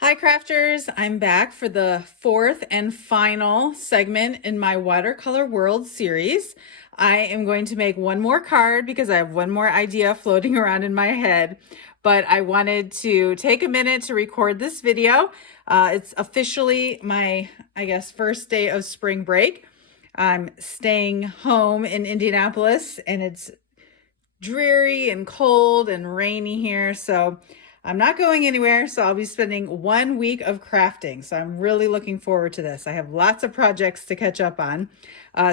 Hi crafters, I'm back for the fourth and final segment in my Watercolor World series. I am going to make one more card because I have one more idea floating around in my head, but I wanted to take a minute to record this video. It's officially my, first day of spring break. I'm staying home in Indianapolis and it's dreary and cold and rainy here, so I'm not going anywhere. So I'll be spending 1 week of crafting. So I'm really looking forward to this. I have lots of projects to catch up on.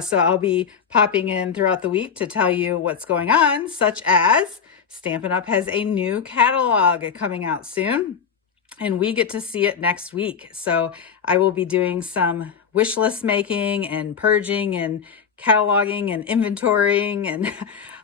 So I'll be popping in throughout the week to tell you what's going on, such as Stampin' Up! Has a new catalog coming out soon, and we get to see it next week. So I will be doing some wish list making and purging and cataloging and inventorying and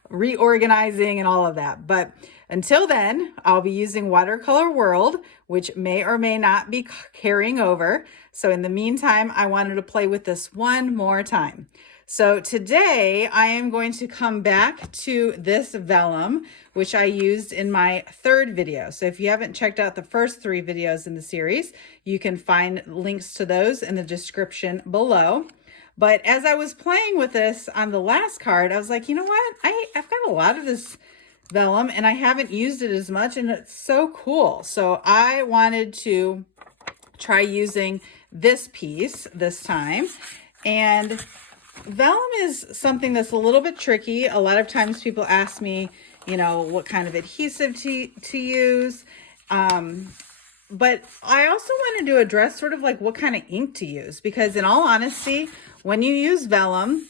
reorganizing and all of that. But until then, I'll be using Watercolor World, which may or may not be carrying over. So in the meantime, I wanted to play with this one more time. So today I am going to come back to this vellum, which I used in my third video. So if you haven't checked out the first 3 videos in the series, you can find links to those in the description below. But as I was playing with this on the last card, I was like, you know what? I've got a lot of this vellum and I haven't used it as much, and it's so cool. So I wanted to try using this piece this time. And vellum is something that's a little bit tricky. A lot of times people ask me, you know, what kind of adhesive to use. But I also wanted to address sort of like what kind of ink to use, because in all honesty, when you use vellum,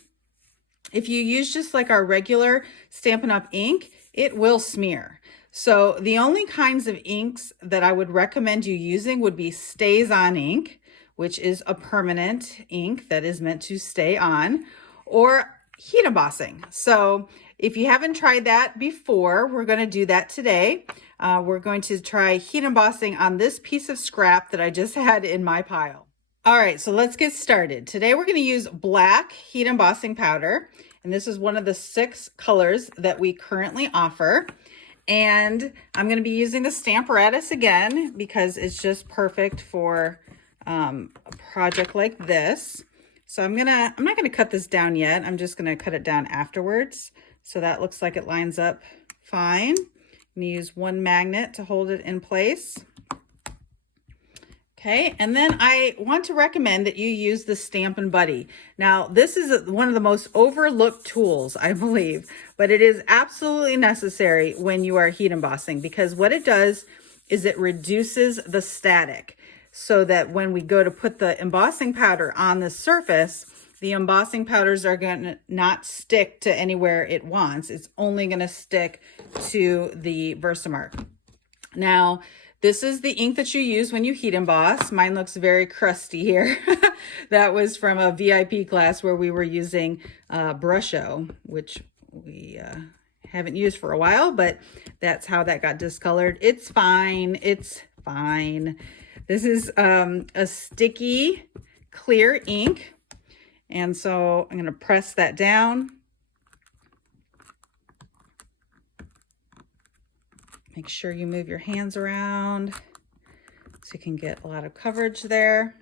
if you use just like our regular Stampin' Up! Ink, it will smear. So the only kinds of inks that I would recommend you using would be Stays-On ink, which is a permanent ink that is meant to stay on, or heat embossing. So if you haven't tried that before, we're going to do that today. We're going to try heat embossing on this piece of scrap that I just had in my pile. All right, so let's get started. Today we're going to use black heat embossing powder, and this is one of the 6 colors that we currently offer. And I'm going to be using the Stamparatus again because it's just perfect for a project like this. So I'm not going to cut this down yet. I'm just going to cut it down afterwards. So that looks like it lines up fine. I'm going to use one magnet to hold it in place. Okay, and then I want to recommend that you use the Stampin' Buddy. Now, this is one of the most overlooked tools, I believe, but it is absolutely necessary when you are heat embossing, because what it does is it reduces the static, so that when we go to put the embossing powder on the surface, the embossing powders are going to not stick to anywhere it wants. It's only going to stick to the Versamark. Now, this is the ink that you use when you heat emboss. Mine looks very crusty here. That was from a VIP class where we were using Brusho, which we haven't used for a while, but that's how that got discolored. It's fine. It's fine. This is a sticky clear ink. And so I'm going to press that down. Make sure you move your hands around so you can get a lot of coverage there.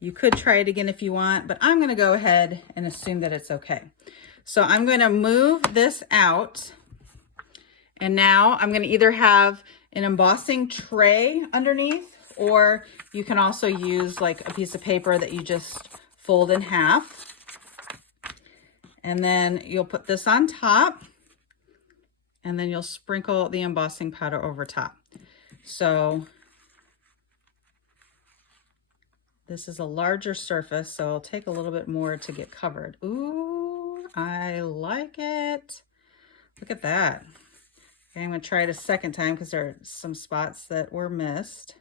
You could try it again if you want, but I'm going to go ahead and assume that it's okay. So I'm going to move this out. And now I'm going to either have an embossing tray underneath, or you can also use like a piece of paper that you just fold in half. And then you'll put this on top. And then you'll sprinkle the embossing powder over top. So this is a larger surface, so it'll take a little bit more to get covered. Ooh, I like it. Look at that. Okay, I'm going to try it a second time because there are some spots that were missed.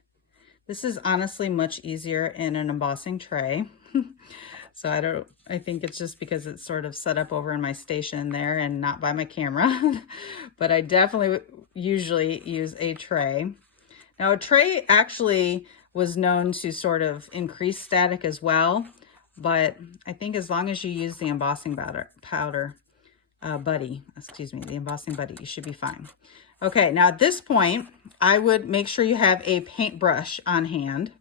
This is honestly much easier in an embossing tray. So I think it's just because it's sort of set up over in my station there and not by my camera. But I definitely usually use a tray. Now, a tray actually was known to sort of increase static as well. But I think as long as you use the embossing buddy, you should be fine. Okay, now at this point, I would make sure you have a paintbrush on hand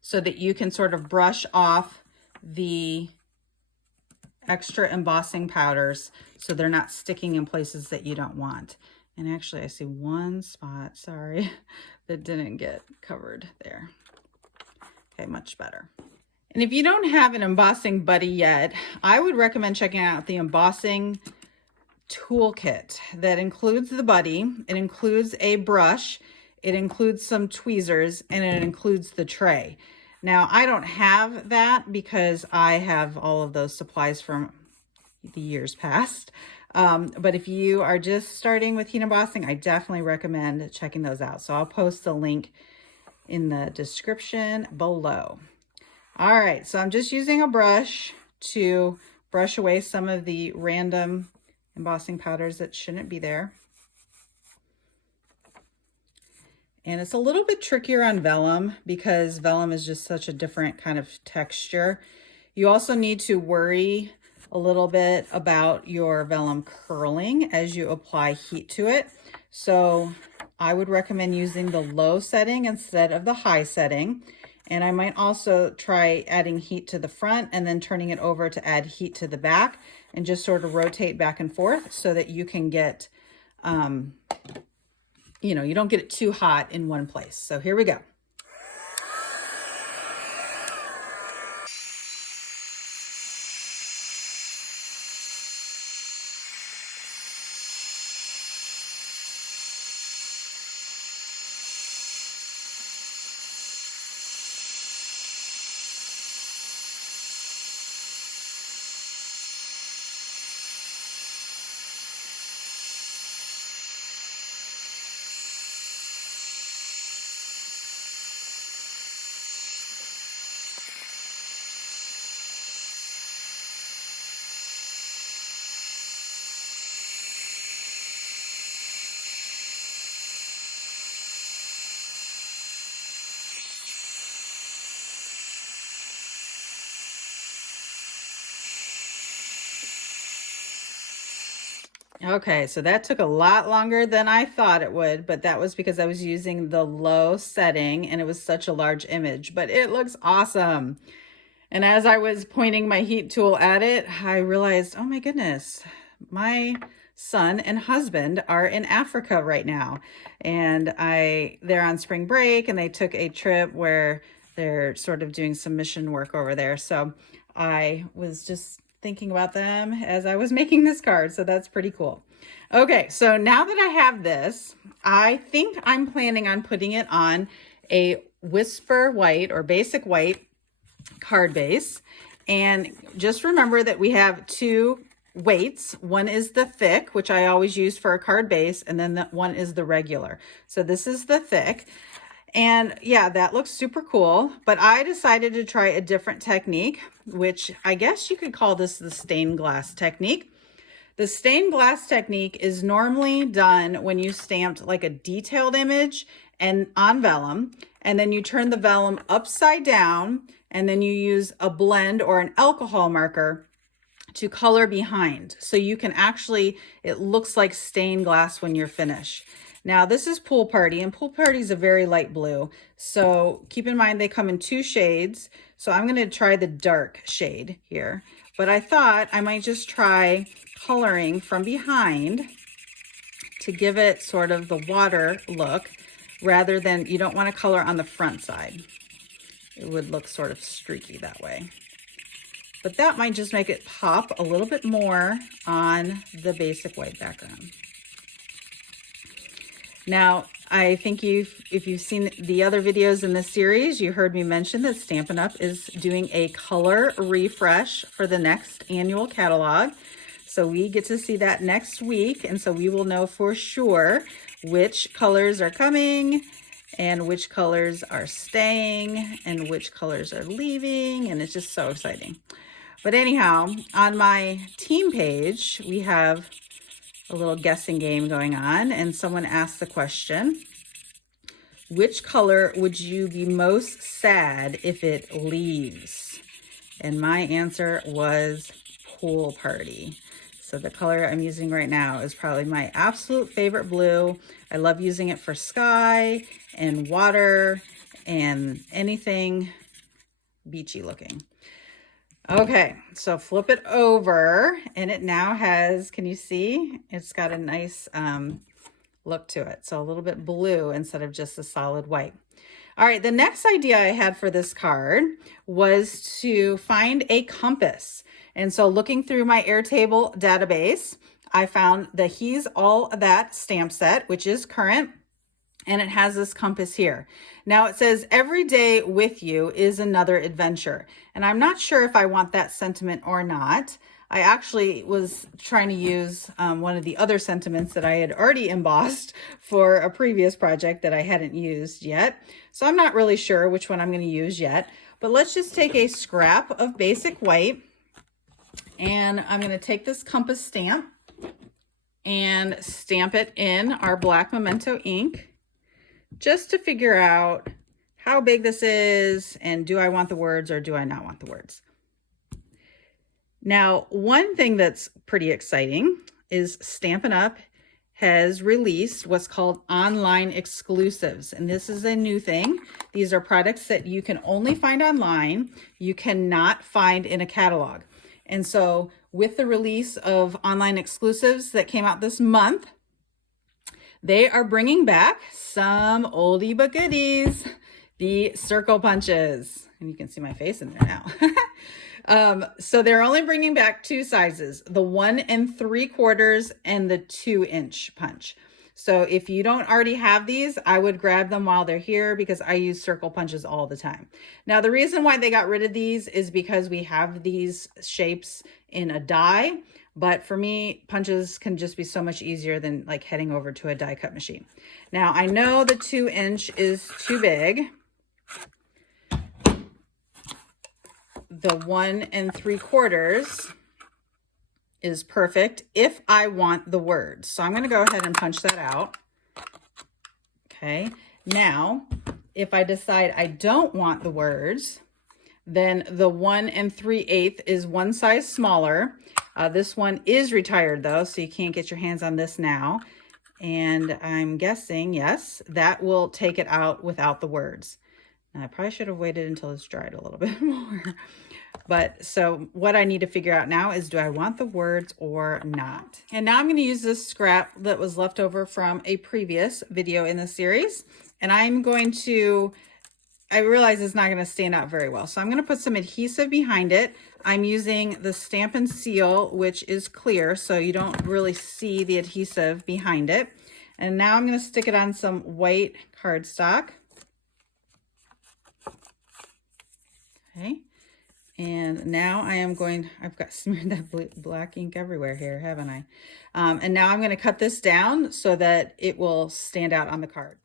so that you can sort of brush off the extra embossing powders so they're not sticking in places that you don't want. And actually I see one spot, sorry, that didn't get covered there. Okay, much better. And if you don't have an embossing buddy yet, I would recommend checking out the embossing toolkit that includes the buddy, it includes a brush, it includes some tweezers, and it includes the tray. Now, I don't have that because I have all of those supplies from the years past. But if you are just starting with heat embossing, I definitely recommend checking those out. So I'll post the link in the description below. All right, so I'm just using a brush to brush away some of the random embossing powders that shouldn't be there. And it's a little bit trickier on vellum because vellum is just such a different kind of texture. You also need to worry a little bit about your vellum curling as you apply heat to it. So I would recommend using the low setting instead of the high setting. And I might also try adding heat to the front and then turning it over to add heat to the back and just sort of rotate back and forth so that you can get, you know, you don't get it too hot in one place. So here we go. Okay, so that took a lot longer than I thought it would, but that was because I was using the low setting and it was such a large image, but it looks awesome. And as I was pointing my heat tool at it, I realized, oh my goodness, my son and husband are in Africa right now. And they're on spring break and they took a trip where they're sort of doing some mission work over there. So I was just thinking about them as I was making this card. So that's pretty cool. Okay, so now that I have this, I think I'm planning on putting it on a Whisper White or Basic White card base. And just remember that we have two weights. One is the thick, which I always use for a card base, and then one is the regular. So this is the thick. And yeah, that looks super cool, but I decided to try a different technique, which I guess you could call this the stained glass technique. The stained glass technique is normally done when you stamped like a detailed image and on vellum, and then you turn the vellum upside down, and then you use a blend or an alcohol marker to color behind. So you can actually, it looks like stained glass when you're finished. Now this is Pool Party, and Pool Party is a very light blue. So keep in mind they come in two shades. So I'm gonna try the dark shade here. But I thought I might just try coloring from behind to give it sort of the water look rather than, you don't wanna color on the front side. It would look sort of streaky that way. But that might just make it pop a little bit more on the basic white background. Now, I think if you've seen the other videos in this series, you heard me mention that Stampin' Up! Is doing a color refresh for the next annual catalog. So we get to see that next week, and so we will know for sure which colors are coming and which colors are staying and which colors are leaving, and it's just so exciting. But anyhow, on my team page, we have a little guessing game going on, and someone asked the question, which color would you be most sad if it leaves? And my answer was Pool Party. So the color I'm using right now is probably my absolute favorite blue. I love using it for sky and water and anything beachy looking. Okay, so flip it over and it now has, can you see? It's got a nice look to it. So a little bit blue instead of just a solid white. All right, the next idea I had for this card was to find a compass. And so looking through my Airtable database, I found the He's All That stamp set, which is current, and it has this compass here. Now it says, every day with you is another adventure. And I'm not sure if I want that sentiment or not. I actually was trying to use one of the other sentiments that I had already embossed for a previous project that I hadn't used yet. So I'm not really sure which one I'm going to use yet. But let's just take a scrap of basic white, and I'm going to take this compass stamp and stamp it in our black memento ink just to figure out how big this is and do I want the words or do I not want the words. Now, one thing that's pretty exciting is Stampin' Up! Has released what's called online exclusives. And this is a new thing. These are products that you can only find online. You cannot find in a catalog. And so with the release of online exclusives that came out this month, they are bringing back some oldie but goodies, the circle punches. And you can see my face in there now. So they're only bringing back two sizes, the 1 3/4 and the 2-inch punch. So if you don't already have these, I would grab them while they're here because I use circle punches all the time. Now, the reason why they got rid of these is because we have these shapes in a die. But for me, punches can just be so much easier than like heading over to a die cut machine. Now, I know the 2-inch is too big. The 1 3/4 is perfect if I want the words. So I'm going to go ahead and punch that out. Okay. Now, if I decide I don't want the words, then the 1 3/8 is one size smaller. This one is retired though, so you can't get your hands on this now. And I'm guessing, yes, that will take it out without the words. Now, I probably should have waited until it's dried a little bit more. But so what I need to figure out now is, do I want the words or not? And now I'm going to use this scrap that was left over from a previous video in the series. And I'm going to, I realize it's not going to stand out very well. So I'm going to put some adhesive behind it. I'm using the Stampin' Seal, which is clear, so you don't really see the adhesive behind it. And now I'm going to stick it on some white cardstock. Okay. And now I am going, I've got smeared that black ink everywhere here, haven't I? And now I'm going to cut this down so that it will stand out on the card.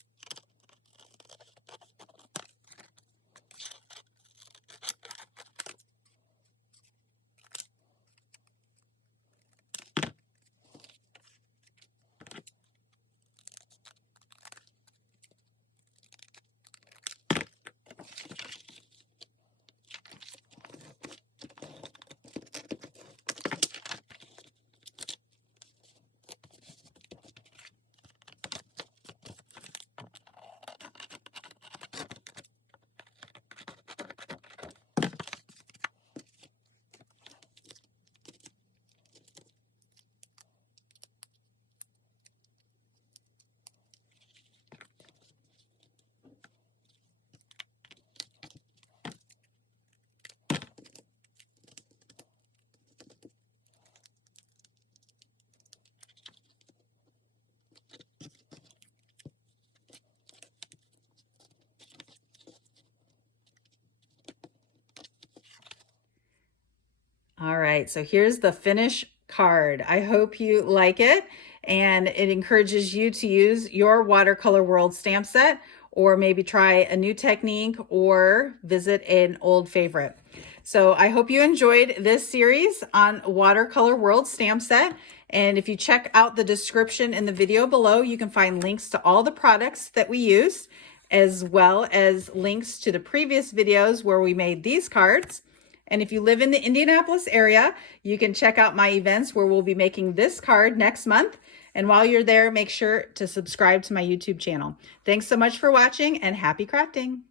All right, so here's the finished card. I hope you like it, and it encourages you to use your Watercolor World stamp set, or maybe try a new technique or visit an old favorite. So I hope you enjoyed this series on Watercolor World stamp set. And if you check out the description in the video below, you can find links to all the products that we used, as well as links to the previous videos where we made these cards. And if you live in the Indianapolis area, you can check out my events where we'll be making this card next month. And while you're there, make sure to subscribe to my YouTube channel. Thanks so much for watching and happy crafting.